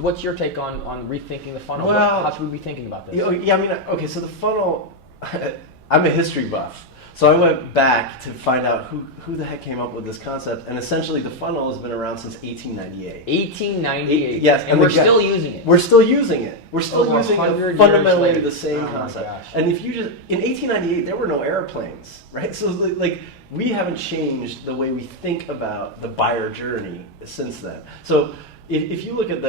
what's your take on rethinking the funnel? Well, how should we be thinking about this? Yeah, I mean, okay, so the funnel, I'm a history buff. So I went back to find out who the heck came up with this concept, and essentially the funnel has been around since 1898. 1898. Yes, and we're still using it. We're still using it. We're still Over using 100 years fundamentally later. the same Oh my concept. gosh. And if you just in 1898 there were no airplanes, right? So like we haven't changed the way we think about the buyer journey since then. So if you look at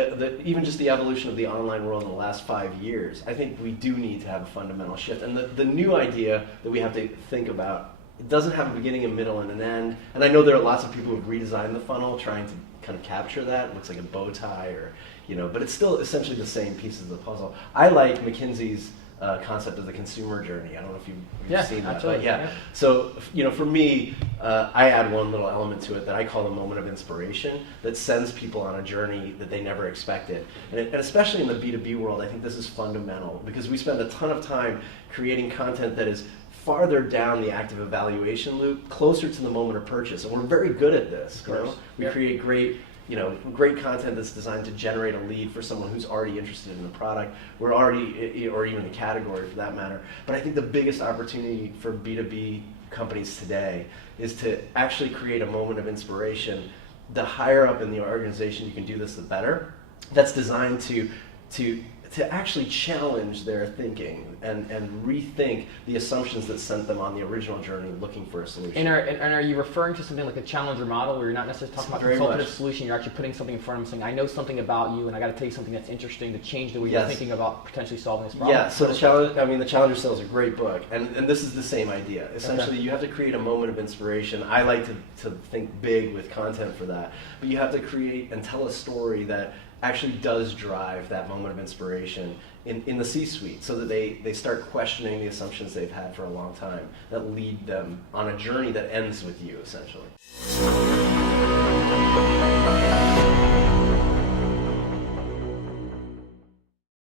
even just the evolution of the online world in the last 5 years, I think we do need to have a fundamental shift. And the new idea that we have to think about, it doesn't have a beginning, a middle, and an end. And I know there are lots of people who've redesigned the funnel trying to kind of capture that. It looks like a bow tie, or but it's still essentially the same pieces of the puzzle. I like McKinsey's concept of the consumer journey. I don't know if you've seen that. Absolutely. But yeah. So for me, I add one little element to it that I call the moment of inspiration that sends people on a journey that they never expected. And especially in the B2B world, I think this is fundamental because we spend a ton of time creating content that is farther down the active evaluation loop, closer to the moment of purchase. And we're very good at this. We create great content that's designed to generate a lead for someone who's already interested in the product. We're already, or even the category for that matter. But I think the biggest opportunity for B2B companies today is to actually create a moment of inspiration. The higher up in the organization you can do this, the better. That's designed to actually challenge their thinking and rethink the assumptions that sent them on the original journey looking for a solution. And are you referring to something like a challenger model where you're not necessarily talking about consultative solution, you're actually putting something in front of them saying, I know something about you and I got to tell you something that's interesting to change the way you're thinking about potentially solving this problem? Yeah, so the Challenger Sale is a great book, and this is the same idea. Essentially, you have to create a moment of inspiration. I like to think big with content for that, but you have to create and tell a story that actually does drive that moment of inspiration in the C-suite so that they start questioning the assumptions they've had for a long time that lead them on a journey that ends with you, essentially.